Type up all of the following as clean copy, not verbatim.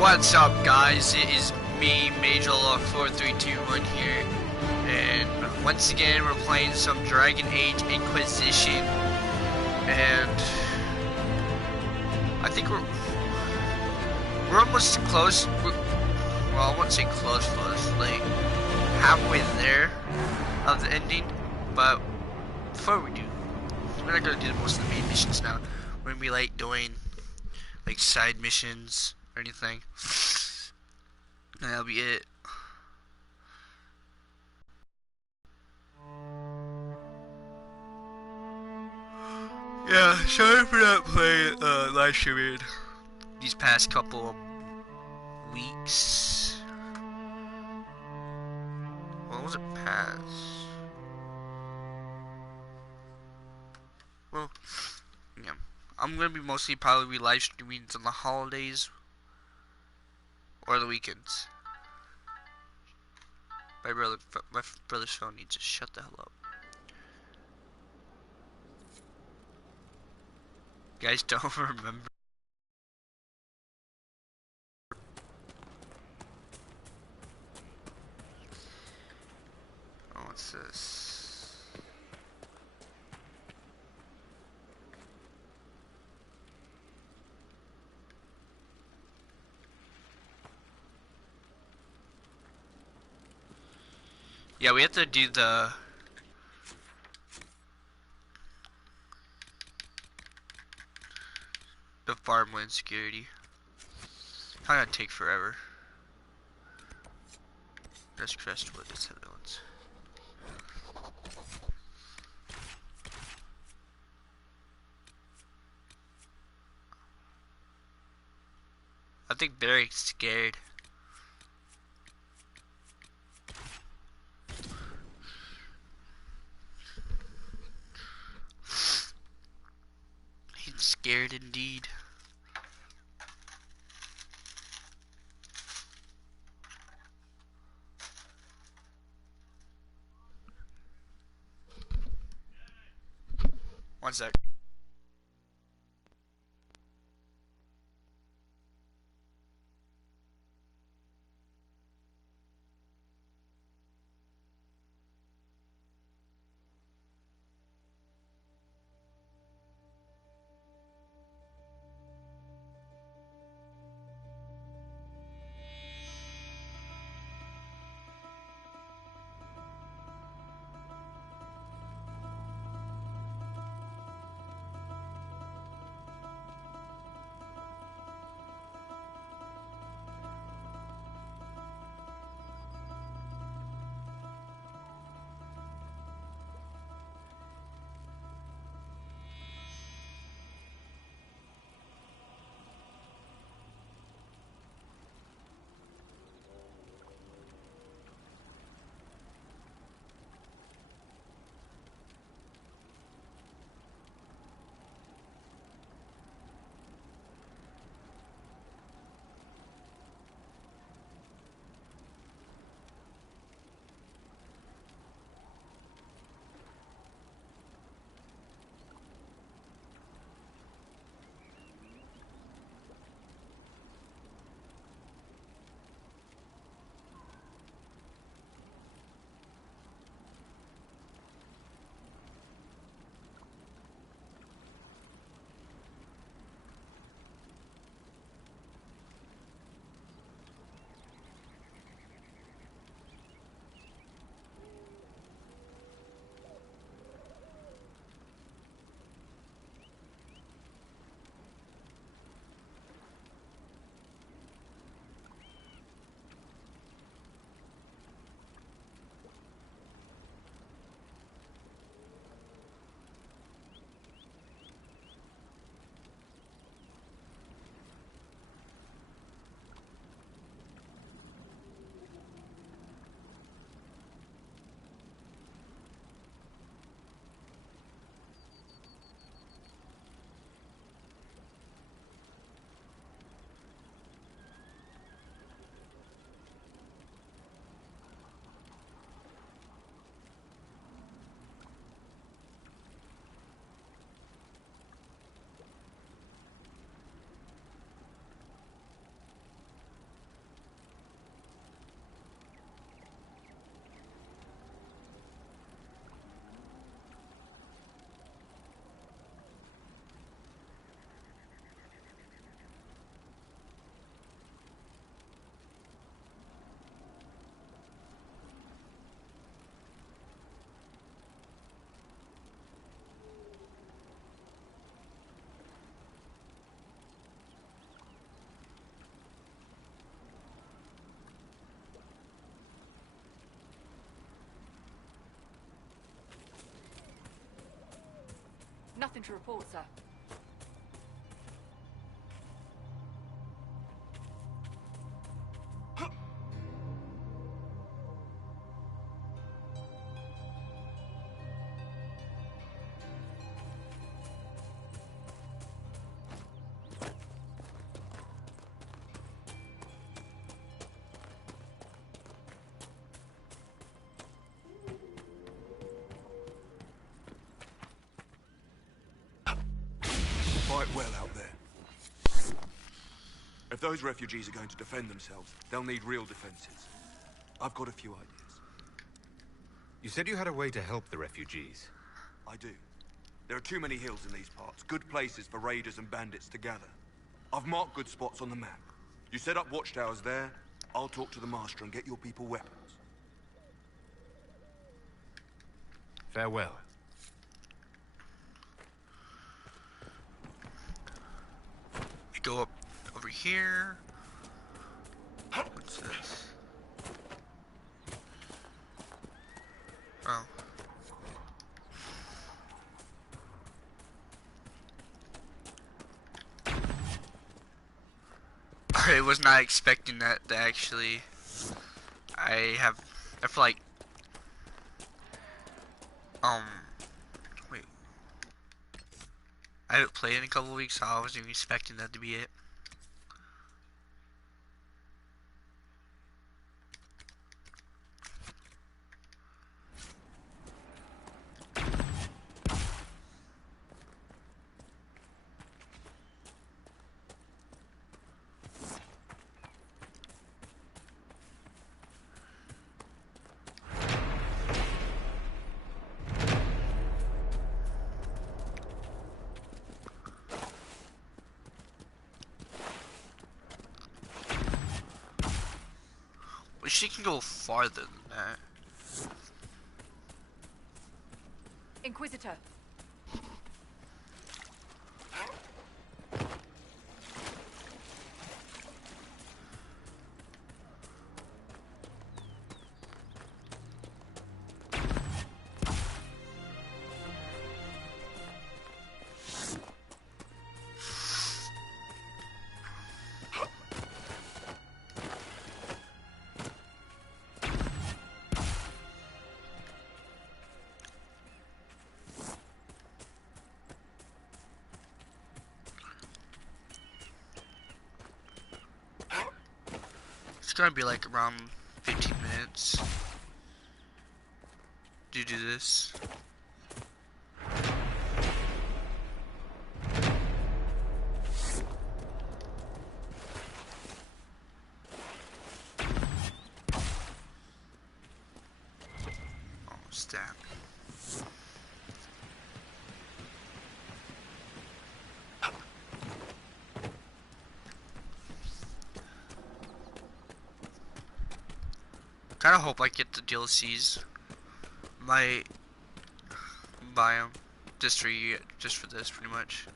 What's up, guys? It is me, Major4321 here, and once again we're playing some Dragon Age Inquisition, and I think we're almost close. Well, I wouldn't say close, like halfway there of the ending. But before we do, we're not gonna do most of the main missions now. We're gonna be like doing like side missions or anything. And that'll be it. Yeah, sorry for not playing live streaming these past couple of weeks. What was it past? Well, yeah. I'm gonna be mostly probably live streaming on the holidays or the weekends. My brother's phone needs to shut the hell up. You guys don't remember? Oh, what's this? Yeah, we have to do the farmland security. Probably gonna take forever. That's Crestwood, that's the other ones. I think Barry's scared. He's scared indeed. One sec. Nothing to report, sir. Fight well out there. If those refugees are going to defend themselves, they'll need real defenses. I've got a few ideas. You said you had a way to help the refugees. I do. There are too many hills in these parts, good places for raiders and bandits to gather. I've marked good spots on the map. You set up watchtowers there, I'll talk to the master and get your people weapons. Farewell. We go up over here. What's this? Oh. I was not expecting that to actually. I feel like. Wait. I haven't played in a couple of weeks, so I wasn't even expecting that to be it. She can go farther than that. Inquisitor. It's gonna be like around 15 minutes to do this. Oh, stab. Kinda hope I get the DLCs. Might buy them just for this, pretty much.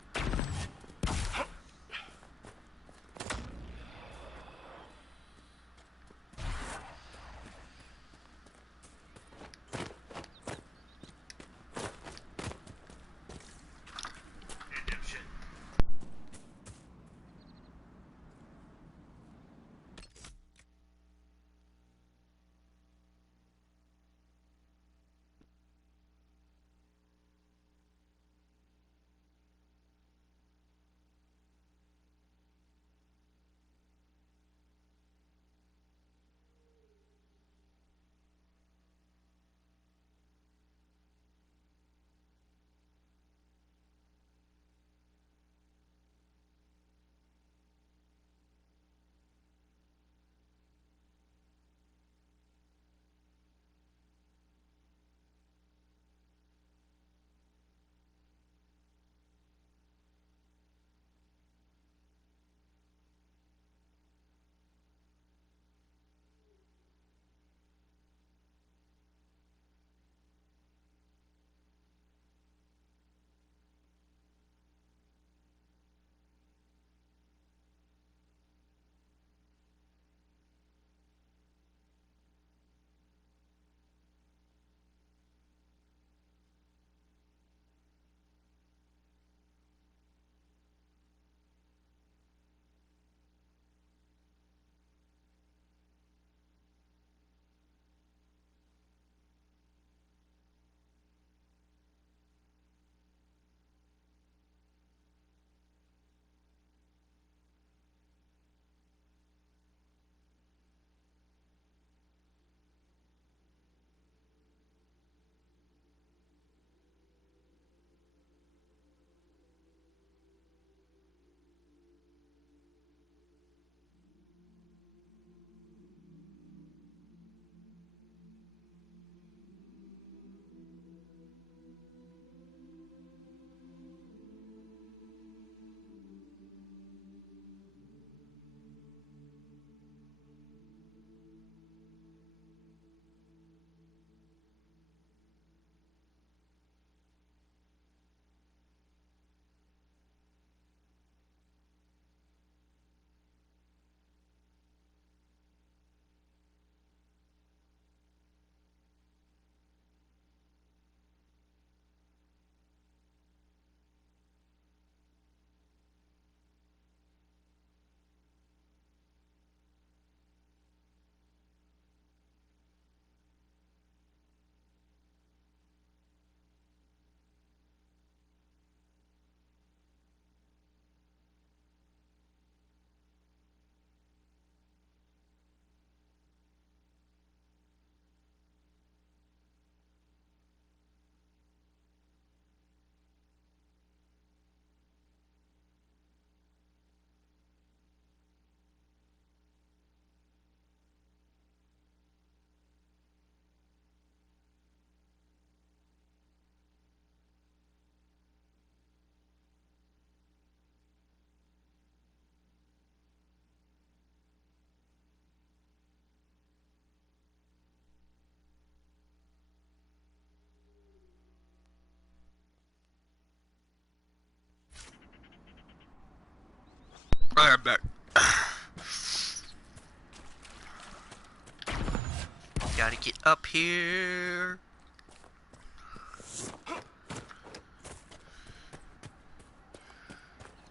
gotta get up here.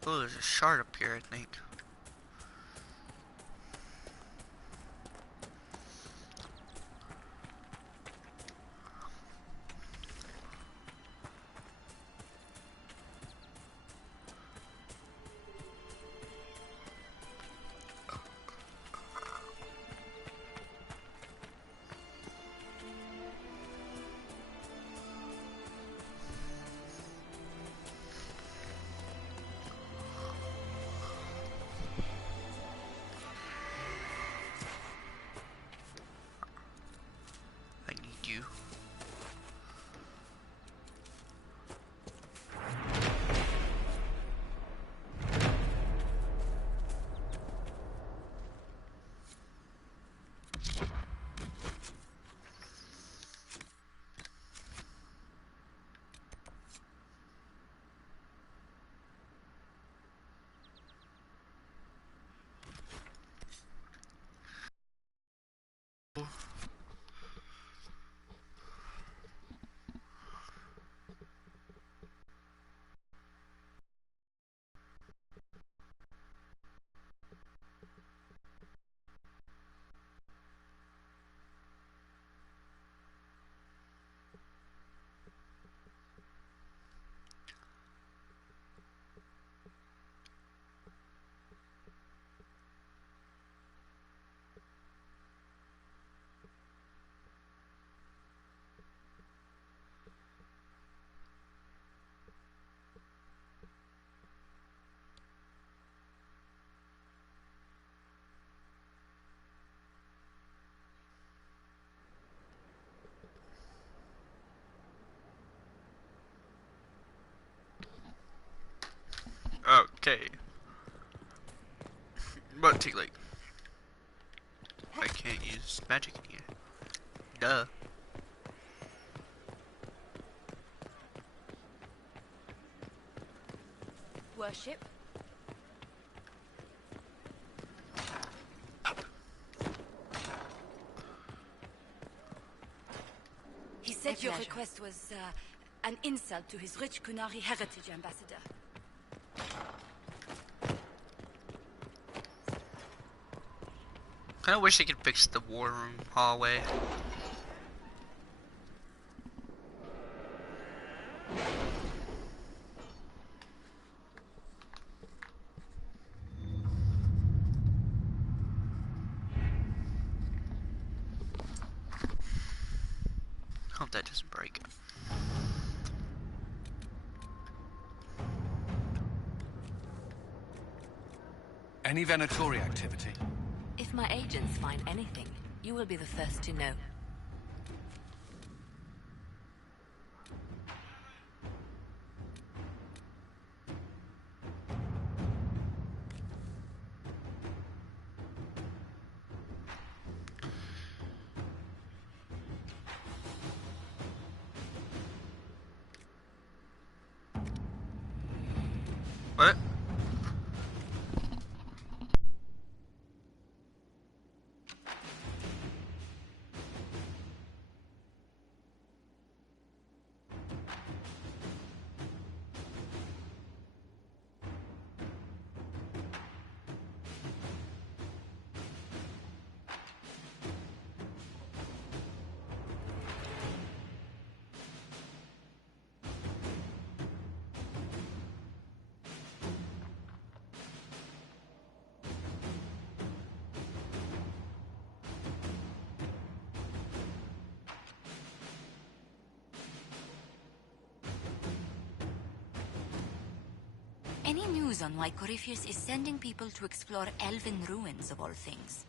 Oh, there's a shard up here, I think. I need you. Okay. But take like I can't use magic in here. Duh. Worship. He said your request was an insult to his rich Kunari heritage, Ambassador. Kinda wish they could fix the war room hallway. Hope that doesn't break. Any Venatori activity? If my agents find anything, you will be the first to know. What? Any news on why Corypheus is sending people to explore elven ruins of all things?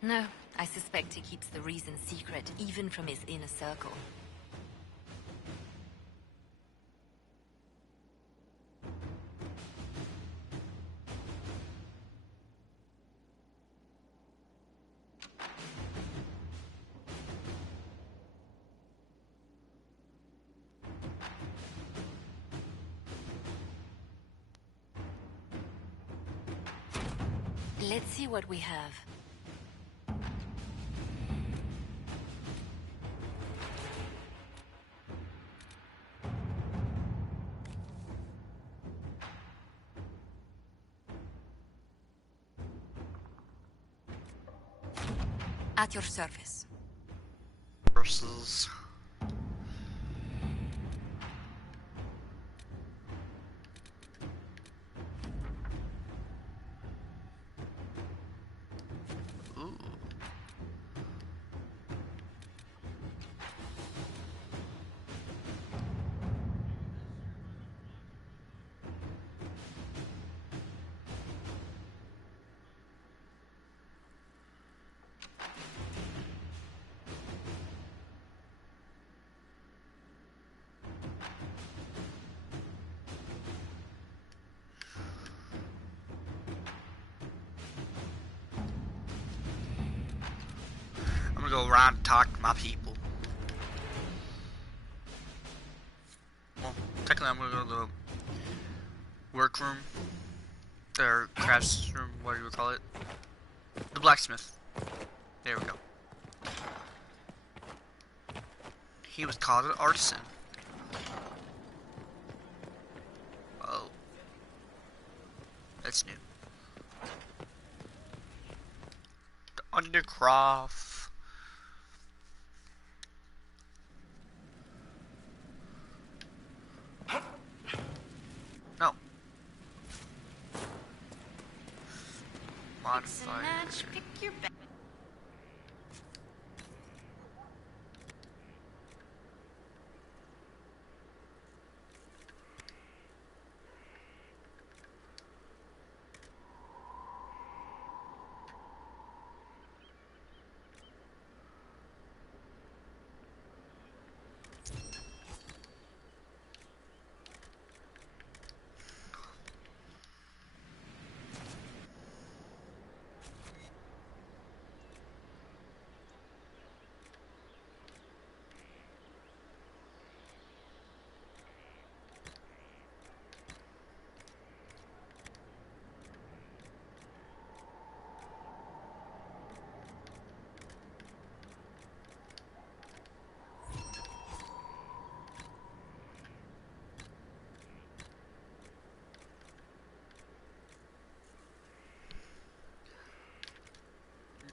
No, I suspect he keeps the reason secret, even from his inner circle. Let's see what we have. At your service. Versus. Ooh. I'm gonna go around and talk to my people. Well, technically I'm gonna go to the workroom. Or crafts room, what do you call it? The blacksmith. There we go. He was called an artisan. Oh. That's new. The Undercroft. No. Modifier. Pick your best.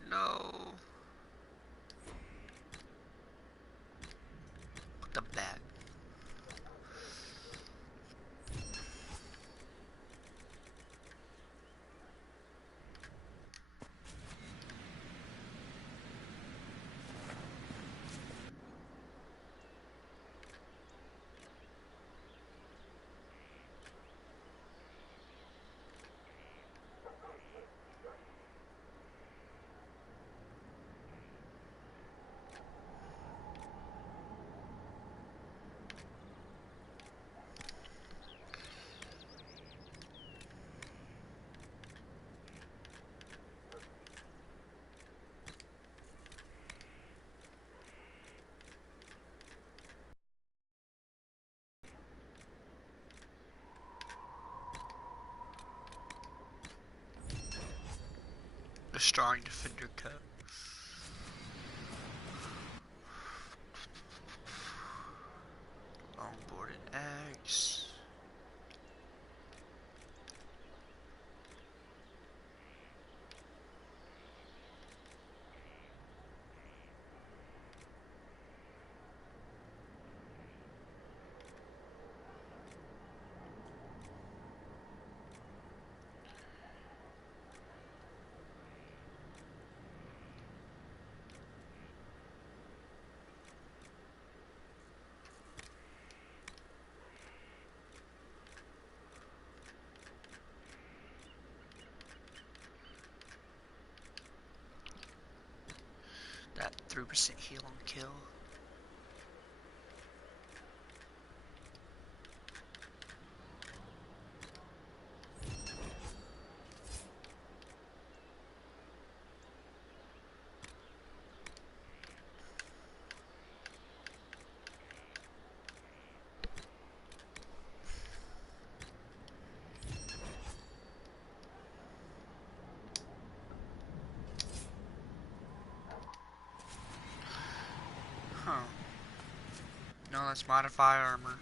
No. The bag. The strong defender cut. Longboarded axe. That 3% heal on kill. Huh. No, let's modify armor.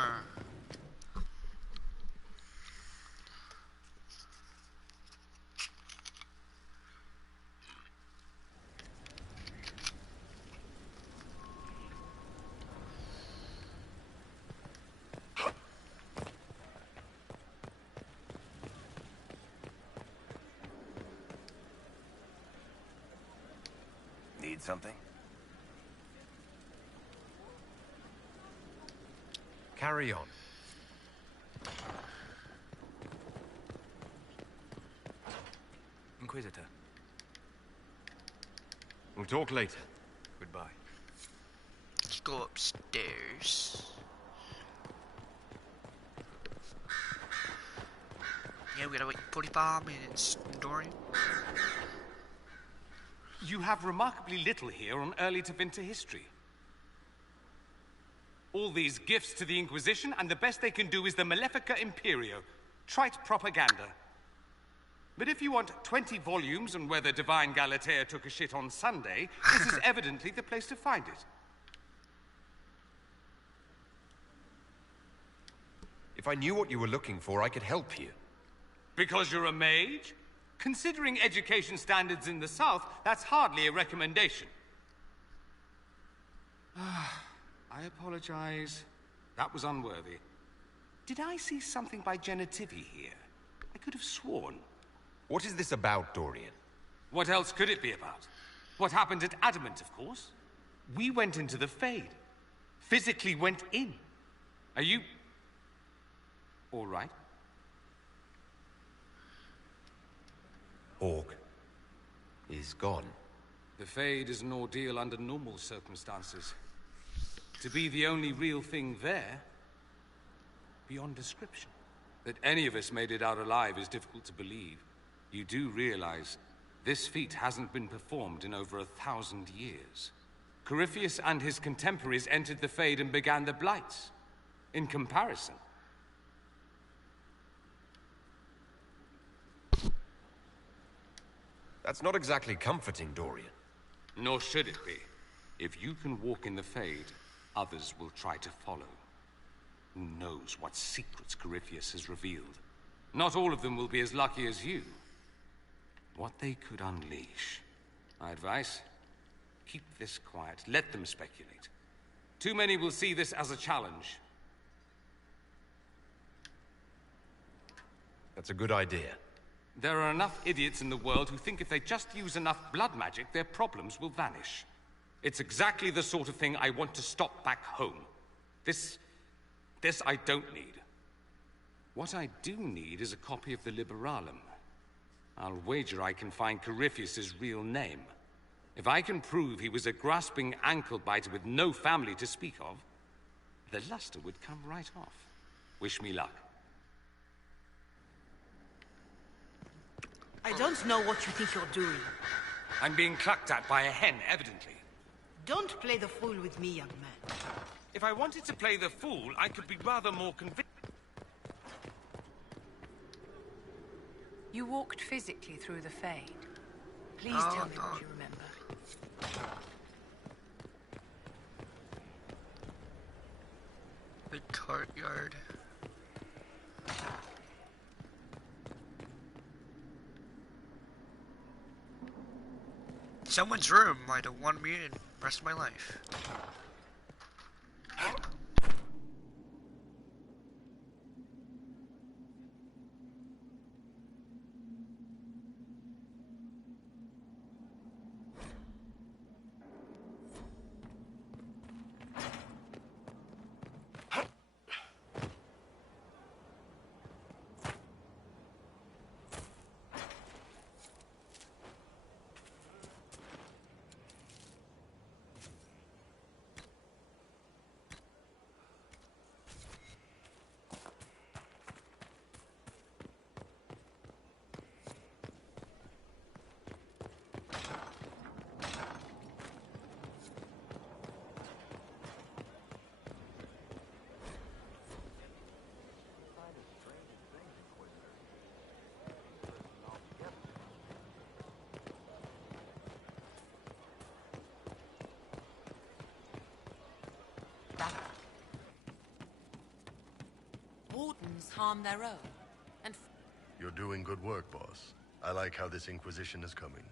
Huh. Need something? Carry on. Inquisitor. We'll talk later. Goodbye. Let's go upstairs. Yeah, we gotta wait 45 minutes, Dorian. You have remarkably little here on early to Vinter history. All these gifts to the Inquisition, and the best they can do is the Malefica Imperio. Trite propaganda. But if you want 20 volumes on whether Divine Galatea took a shit on Sunday, this is evidently the place to find it. If I knew what you were looking for, I could help you. Because you're a mage? Considering education standards in the South, that's hardly a recommendation. I apologize. That was unworthy. Did I see something by Genitivi here? I could have sworn. What is this about, Dorian? What else could it be about? What happened at Adamant, of course. We went into the Fade. Physically went in. Are you... all right? Org is gone. The Fade is an ordeal under normal circumstances. To be the only real thing there, beyond description. That any of us made it out alive is difficult to believe. You do realize this feat hasn't been performed in over 1,000 years. Corypheus and his contemporaries entered the Fade and began the Blights. In comparison, That's not exactly comforting, Dorian. nor should it be. If you can walk in the Fade, others will try to follow. Who knows what secrets Corypheus has revealed? Not all of them will be as lucky as you. What they could unleash. My advice? Keep this quiet. Let them speculate. Too many will see this as a challenge. That's a good idea. There are enough idiots in the world who think if they just use enough blood magic, their problems will vanish. It's exactly the sort of thing I want to stop back home. This I don't need. What I do need is a copy of the Liberalum. I'll wager I can find Corypheus's real name. If I can prove he was a grasping ankle-biter with no family to speak of, the luster would come right off. Wish me luck. I don't know what you think you're doing. I'm being clucked at by a hen, evidently. Don't play the fool with me, young man. If I wanted to play the fool, I could be rather more convinced. You walked physically through the Fade. Please tell me what you remember. The courtyard. Someone's room might have won me in the rest of my life. Wardens harm their own. And You're doing good work, boss. I like how this Inquisition is coming.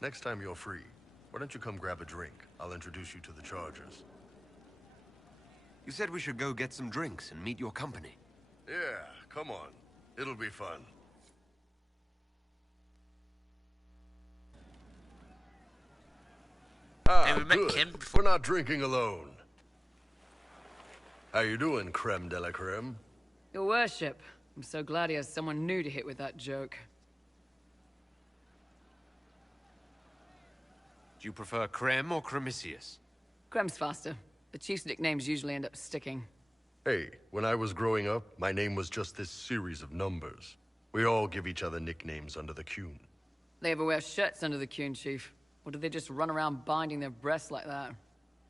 Next time you're free, why don't you come grab a drink? I'll introduce you to the Chargers. You said we should go get some drinks and meet your company. Yeah, come on. It'll be fun. Hey, we met Good. Kim before. We're not drinking alone. How you doing, creme de la creme? Your worship. I'm so glad he has someone new to hit with that joke. Do you prefer Creme or Cremisius? Crem's faster. The chief's nicknames usually end up sticking. Hey, when I was growing up, my name was just this series of numbers. We all give each other nicknames under the Qun. They ever wear shirts under the Qun, Chief? Or do they just run around binding their breasts like that?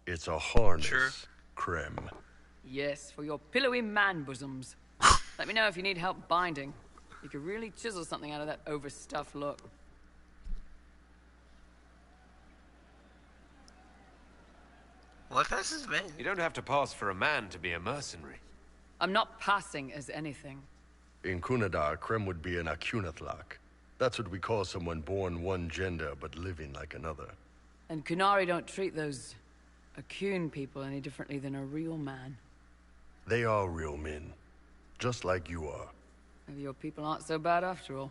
It's a harness, Sure. creme. Yes, for your pillowy man bosoms. Let me know if you need help binding. You could really chisel something out of that overstuffed look. What pass is man? You don't have to pass for a man to be a mercenary. I'm not passing as anything. In Kunadar, creme would be an Akunathlak. That's what we call someone born one gender but living like another. And Kunari don't treat those Akun people any differently than a real man. They are real men, just like you are. Maybe your people aren't so bad after all.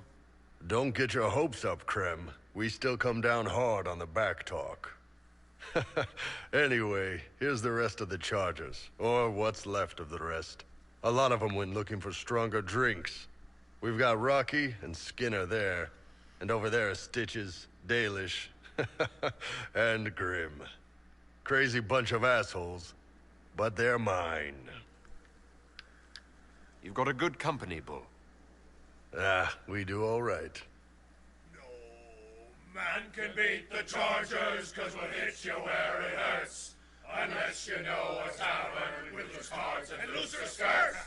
Don't get your hopes up, Creme. We still come down hard on the back talk. Anyway, here's the rest of the Chargers, or what's left of the rest. A lot of them went looking for stronger drinks. We've got Rocky and Skinner there, and over there are Stitches, Dalish, and Grim. Crazy bunch of assholes, but they're mine. You've got a good company, Bull. Ah, we do all right. Man can beat the Chargers, cause we'll hit you where it hurts. Unless you know what's happened with loose cards and looser skirts.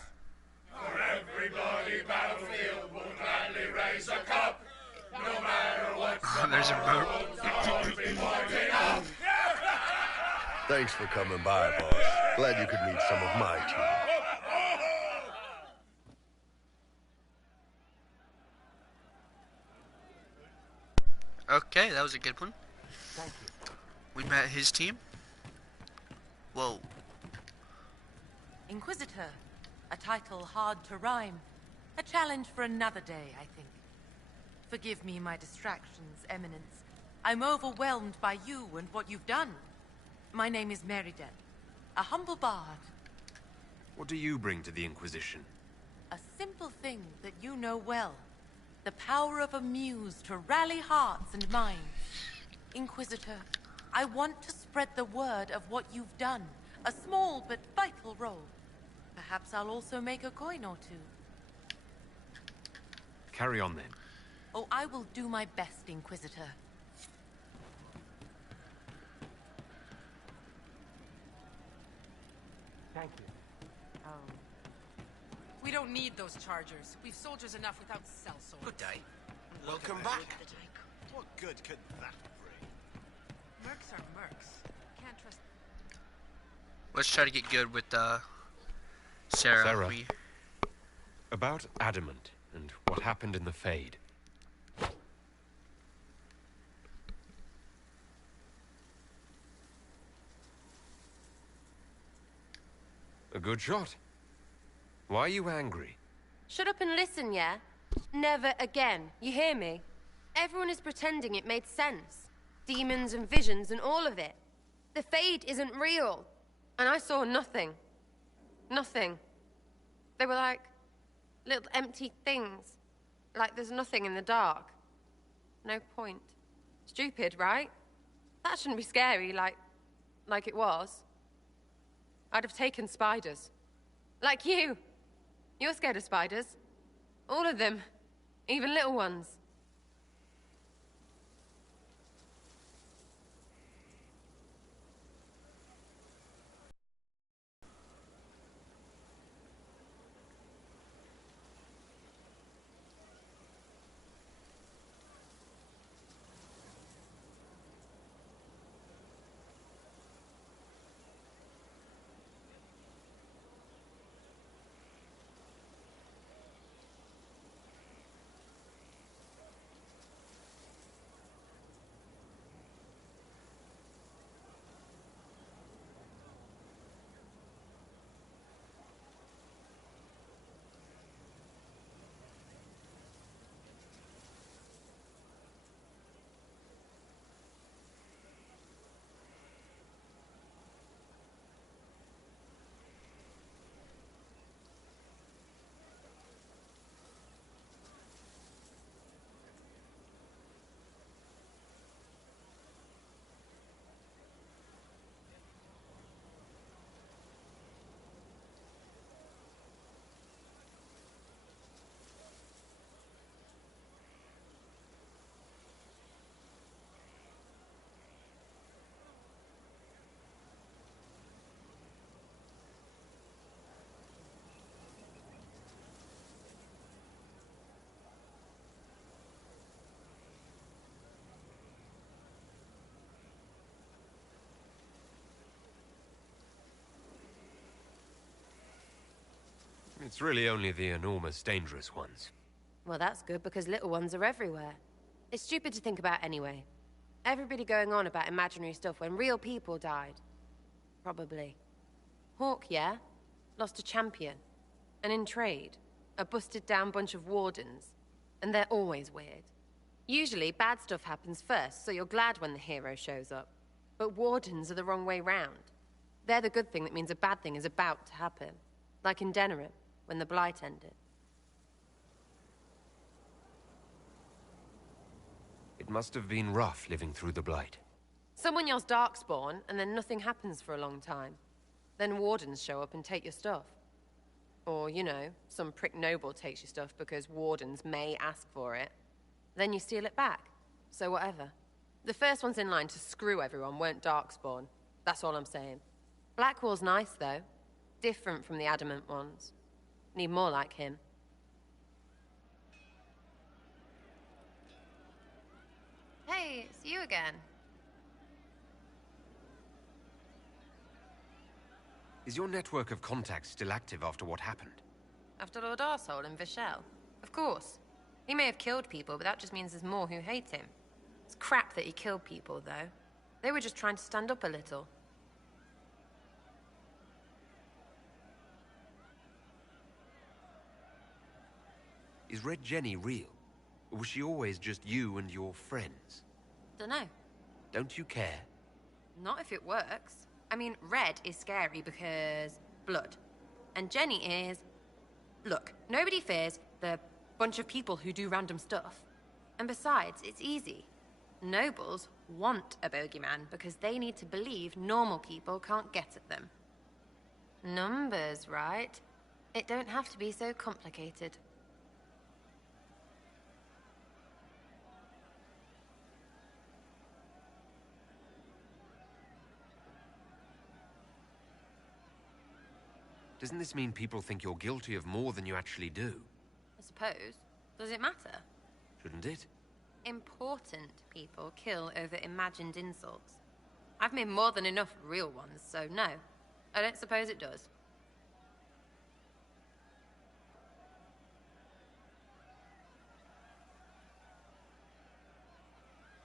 For every bloody battlefield, we'll gladly raise a cup. No matter what. There's a boat. Thanks for coming by, boss. Glad you could meet some of my team. Okay, that was a good one. thank you. We met his team. Whoa. Inquisitor. A title hard to rhyme. A challenge for another day, I think. Forgive me my distractions, Eminence. I'm overwhelmed by you and what you've done. My name is Meriden, a humble bard. What do you bring to the Inquisition? A simple thing that you know well. The power of a muse to rally hearts and minds. Inquisitor, I want to spread the word of what you've done. A small but vital role. Perhaps I'll also make a coin or two. Carry on, then. Oh, I will do my best, Inquisitor. Thank you. We don't need those chargers. We've soldiers enough without sellswords. Good day. Welcome back. What good could that bring? Mercs are mercs. Can't trust. Let's try to get good with Sarah. Sarah. About Adamant and what happened in the Fade. A good shot. Why are you angry? Shut up and listen, yeah? Never again. You hear me? Everyone is pretending it made sense. Demons and visions and all of it. The Fade isn't real. And I saw nothing. Nothing. They were like little empty things. Like there's nothing in the dark. No point. Stupid, right? That shouldn't be scary, like it was. I'd have taken spiders. Like you. You're scared of spiders. All of them. Even little ones. It's really only the enormous, dangerous ones. Well, that's good, because little ones are everywhere. It's stupid to think about anyway. Everybody going on about imaginary stuff when real people died. Probably. Hawk, yeah? Lost a champion. And in trade, a busted-down bunch of wardens. And they're always weird. Usually, bad stuff happens first, so you're glad when the hero shows up. But wardens are the wrong way round. They're the good thing that means a bad thing is about to happen. Like in Denerim, when the Blight ended. It must have been rough living through the Blight. Someone yells Darkspawn, and then nothing happens for a long time. Then wardens show up and take your stuff. Or, you know, some prick noble takes your stuff because wardens may ask for it. Then you steal it back. So whatever. The first ones in line to screw everyone weren't Darkspawn. That's all I'm saying. Blackwall's nice, though. Different from the Adamant ones. Need more like him. Hey, it's you again. Is your network of contacts still active after what happened? After Lord Arsehole and Vishel? Of course. He may have killed people, but that just means there's more who hate him. It's crap that he killed people, though. They were just trying to stand up a little. Is Red Jenny real? Or was she always just you and your friends? Dunno. Don't you care? Not if it works. I mean, Red is scary because... blood. And Jenny is... Look, nobody fears the bunch of people who do random stuff. And besides, it's easy. Nobles want a bogeyman because they need to believe normal people can't get at them. Numbers, right? It don't have to be so complicated. Doesn't this mean people think you're guilty of more than you actually do? I suppose. Does it matter? Shouldn't it? Important people kill over imagined insults. I've made more than enough real ones, so no. I don't suppose it does.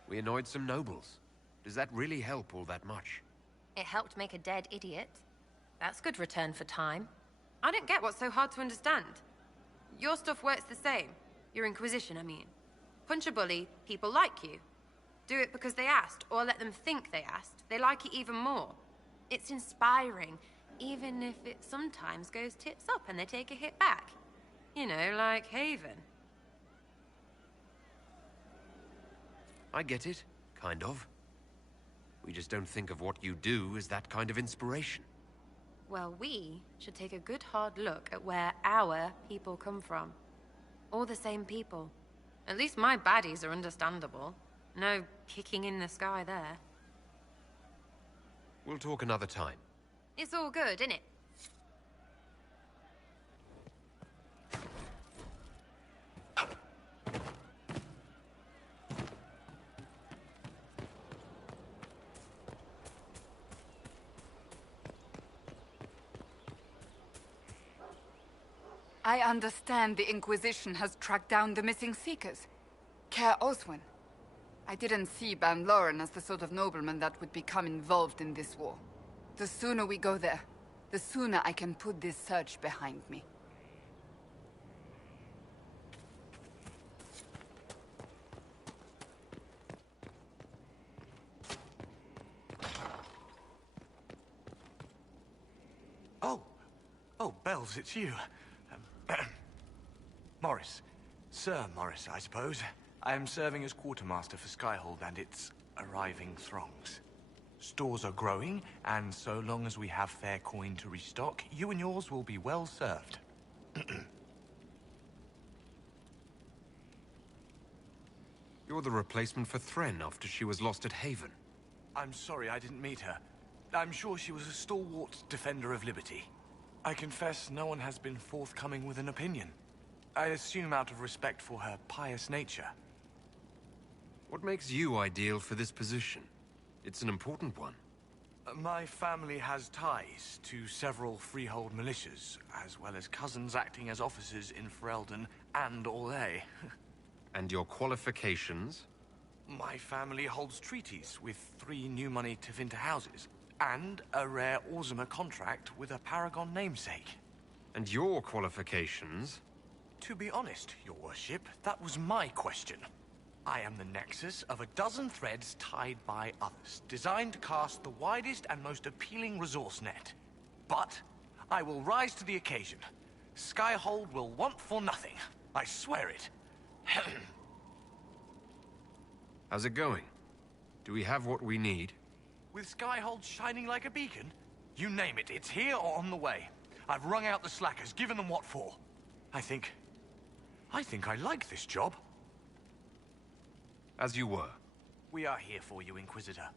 We annoyed some nobles. Does that really help all that much? It helped make a dead idiot. That's good return for time. I don't get what's so hard to understand. Your stuff works the same. Your Inquisition, I mean. Punch a bully, people like you. Do it because they asked, or let them think they asked. They like it even more. It's inspiring, even if it sometimes goes tits up and they take a hit back. You know, like Haven. I get it, kind of. We just don't think of what you do as that kind of inspiration. Well, we should take a good hard look at where our people come from. All the same people. At least my baddies are understandable. No kicking in the sky there. We'll talk another time. It's all good, innit? I understand the Inquisition has tracked down the missing Seekers. Care Oswin. I didn't see Ban Loren as the sort of nobleman that would become involved in this war. The sooner we go there, the sooner I can put this search behind me. Oh, Bells, it's you. Morris. Sir Morris, I suppose. I am serving as quartermaster for Skyhold and its arriving throngs. Stores are growing, and so long as we have fair coin to restock, you and yours will be well served. You're the replacement for Thren after she was lost at Haven. I'm sorry I didn't meet her. I'm sure she was a stalwart defender of liberty. I confess no one has been forthcoming with an opinion. I assume out of respect for her pious nature. What makes you ideal for this position? It's an important one. My family has ties to several freehold militias, as well as cousins acting as officers in Ferelden and Orlais. And your qualifications? My family holds treaties with 3 new money Tevinter houses, and a rare Orzuma contract with a Paragon namesake. And your qualifications? To be honest, your worship, that was my question. I am the nexus of a dozen threads tied by others, designed to cast the widest and most appealing resource net. But I will rise to the occasion. Skyhold will want for nothing. I swear it. How's it going? Do we have what we need? With Skyhold shining like a beacon? You name it, it's here or on the way. I've wrung out the slackers, given them what for. I think I like this job. As you were. We are here for you, Inquisitor.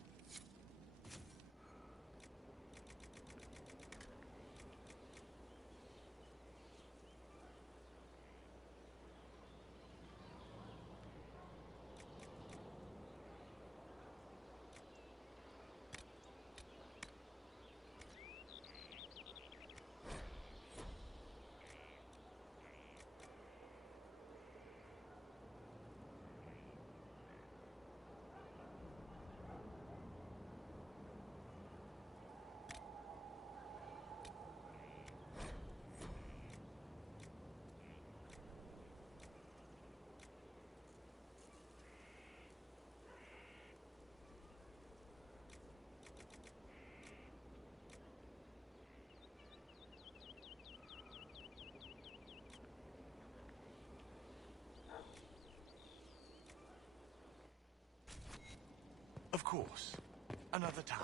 Of course. Another time.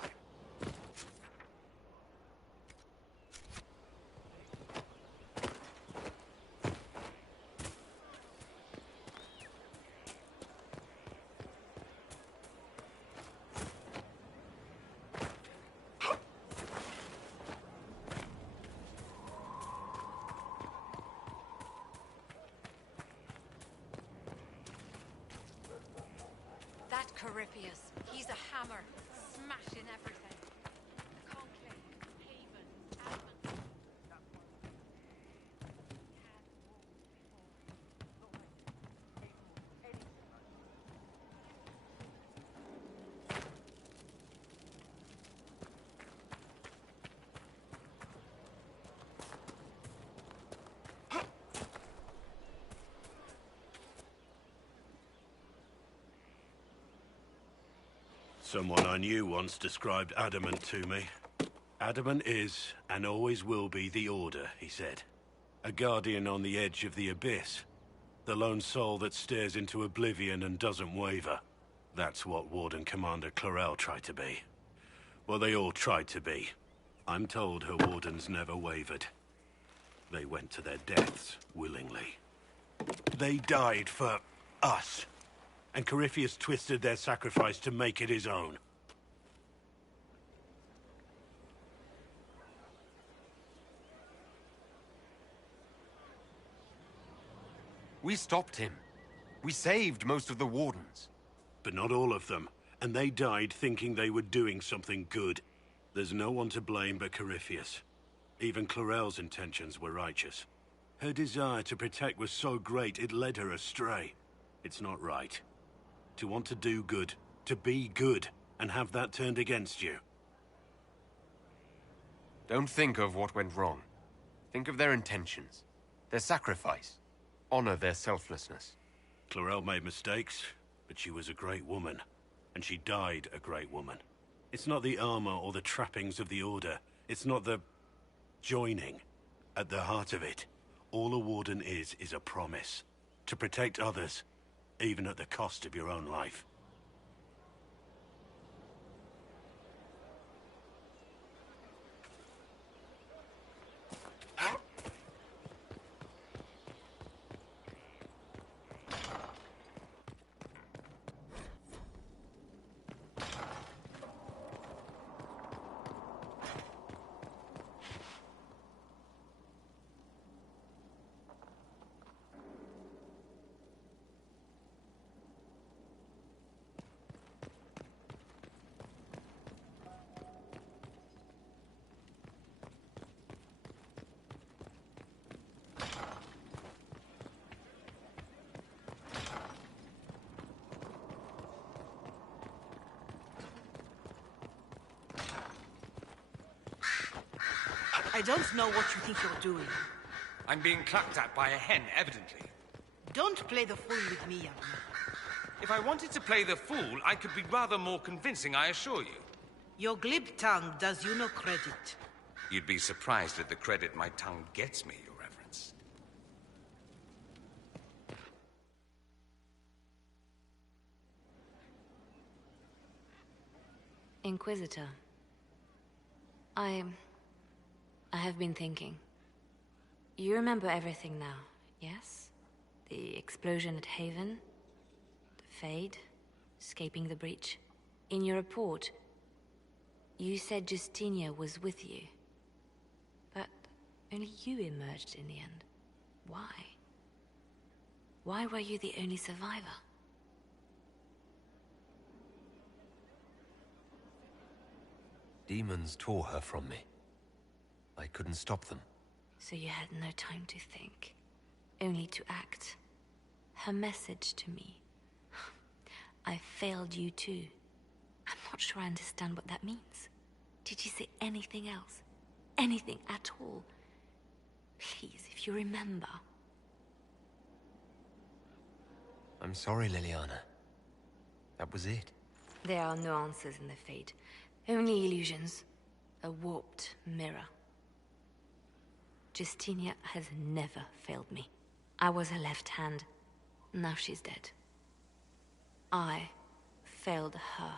That Corypheus, he's a hammer, smashing everything. Conclave, Haven, Advent. Someone I knew once described adamant to me. Adamant is, and always will be, the Order, he said. A guardian on the edge of the abyss. The lone soul that stares into oblivion and doesn't waver. That's what Warden Commander Clarel tried to be. Well, they all tried to be. I'm told her wardens never wavered. They went to their deaths willingly. They died for us. And Corypheus twisted their sacrifice to make it his own. We stopped him. We saved most of the Wardens. But not all of them. And they died thinking they were doing something good. There's no one to blame but Corypheus. Even Clarel's intentions were righteous. Her desire to protect was so great it led her astray. It's not right. To want to do good, to be good, and have that turned against you. Don't think of what went wrong. Think of their intentions, their sacrifice. Honor their selflessness. Clarel made mistakes, but she was a great woman. And she died a great woman. It's not the armor or the trappings of the Order. It's not the joining. At the heart of it, all a Warden is a promise. To protect others, even at the cost of your own life. I don't know what you think you're doing. I'm being clapped at by a hen, evidently. Don't play the fool with me, young man. If I wanted to play the fool, I could be rather more convincing, I assure you. Your glib tongue does you no credit. You'd be surprised at the credit my tongue gets me, Your Reverence. Inquisitor. I have been thinking. You remember everything now, yes? The explosion at Haven, the Fade, escaping the breach. In your report, you said Justinia was with you. But only you emerged in the end. Why? Why were you the only survivor? Demons tore her from me. I couldn't stop them. So you had no time to think, only to act. Her message to me. I failed you too. I'm not sure I understand what that means. Did you say anything else? Anything at all? Please, if you remember. I'm sorry, Liliana. That was it. There are no answers in the Fade. Only illusions. A warped mirror. Justinia has never failed me. I was her left hand. Now she's dead. I failed her.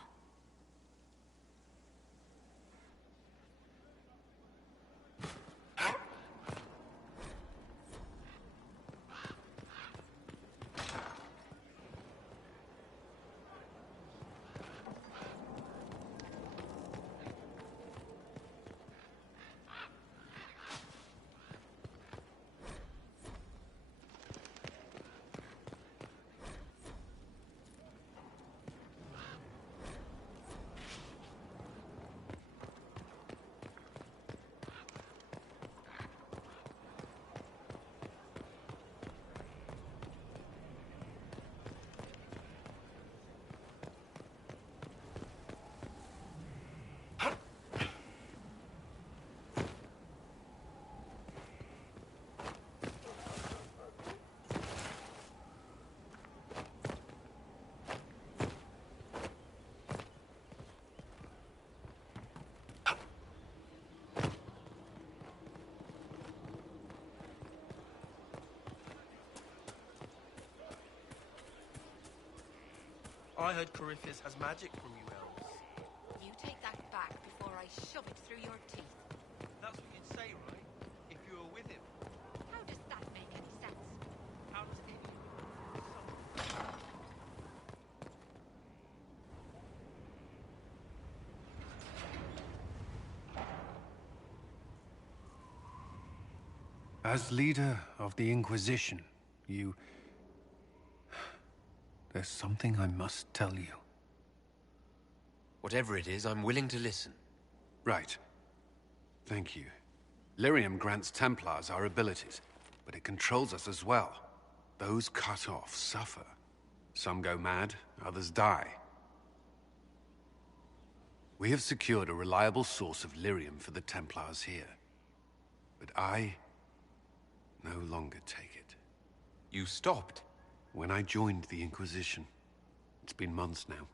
I heard Corypheus has magic from you, elves. You take that back before I shove it through your teeth. That's what you'd say, right? If you were with him. How does that make any sense? How does anyone... As leader of the Inquisition, you... There's something I must tell you. Whatever it is, I'm willing to listen. Right. Thank you. Lyrium grants Templars our abilities, but it controls us as well. Those cut off suffer. Some go mad, others die. We have secured a reliable source of lyrium for the Templars here. But I no longer take it. You stopped? When I joined the Inquisition. It's been months now.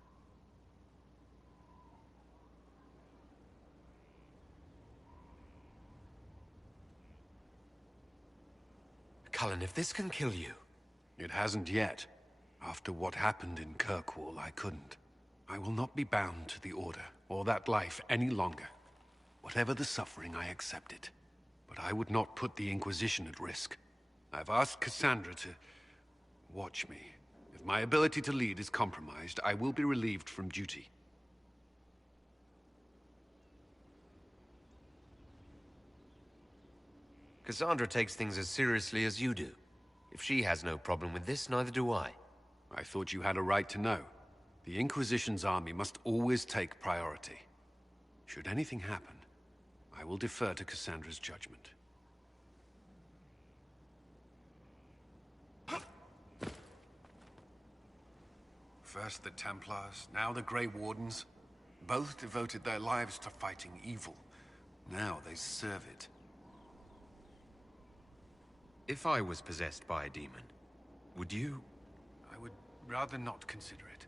Cullen, if this can kill you... It hasn't yet. After what happened in Kirkwall, I couldn't. I will not be bound to the Order, or that life any longer. Whatever the suffering, I accept it. But I would not put the Inquisition at risk. I've asked Cassandra to... watch me. If my ability to lead is compromised, I will be relieved from duty. Cassandra takes things as seriously as you do. If she has no problem with this, neither do I. I thought you had a right to know. The Inquisition's army must always take priority. Should anything happen, I will defer to Cassandra's judgment. First the Templars, now the Grey Wardens. Both devoted their lives to fighting evil. Now they serve it. If I was possessed by a demon, would you? I would rather not consider it.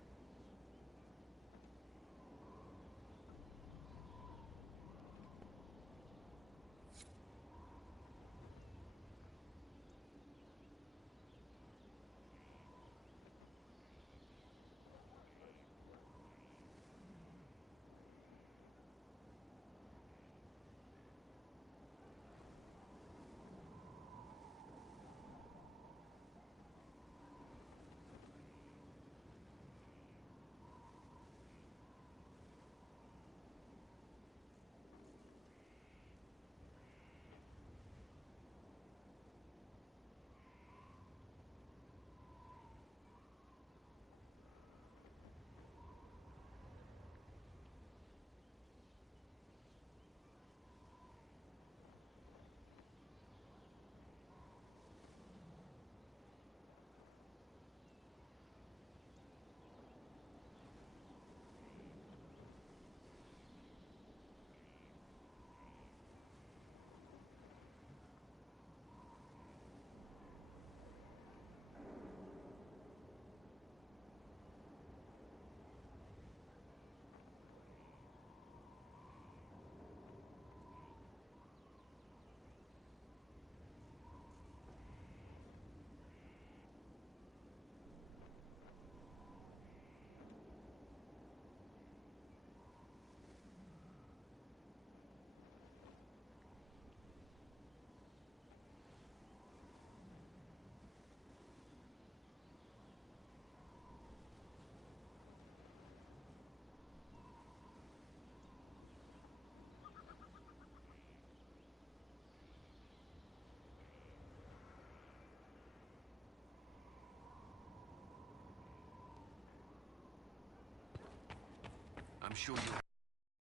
I'm sure you'll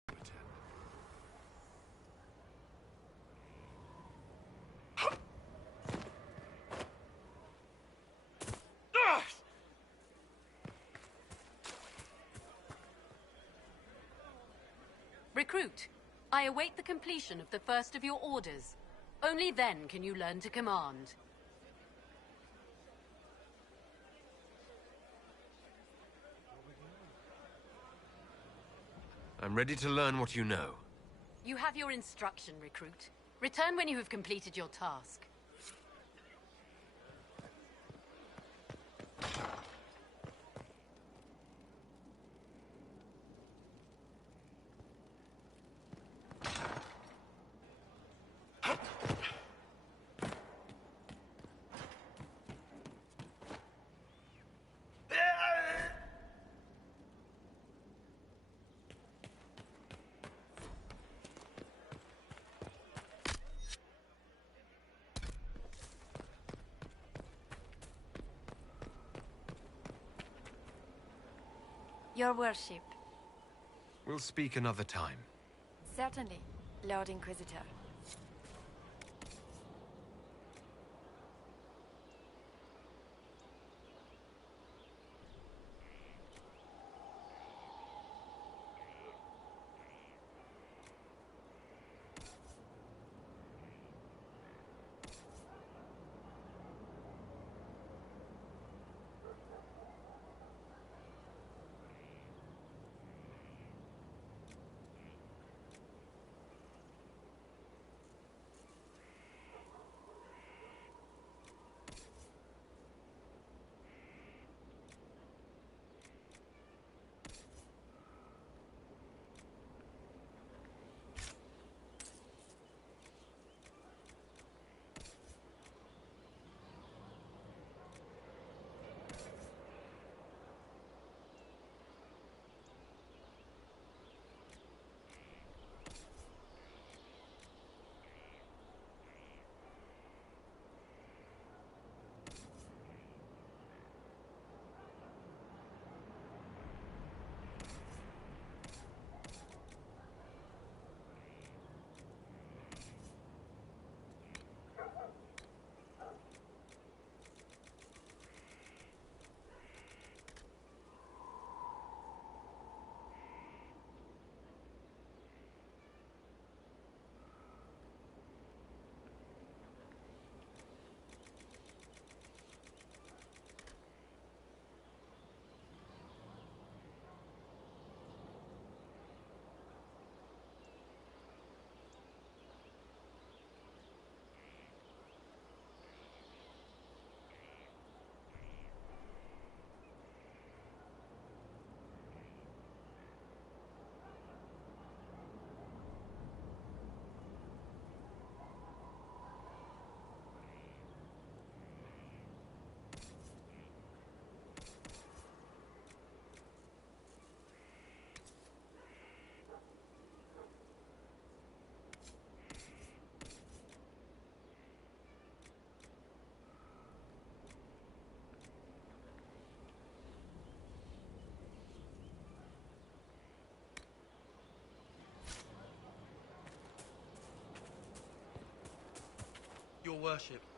attend. Recruit, I await the completion of the first of your orders. Only then can you learn to command. I'm ready to learn what you know. You have your instruction, Recruit. Return when you have completed your task. Your worship. We'll speak another time. Certainly, Lord Inquisitor. worship.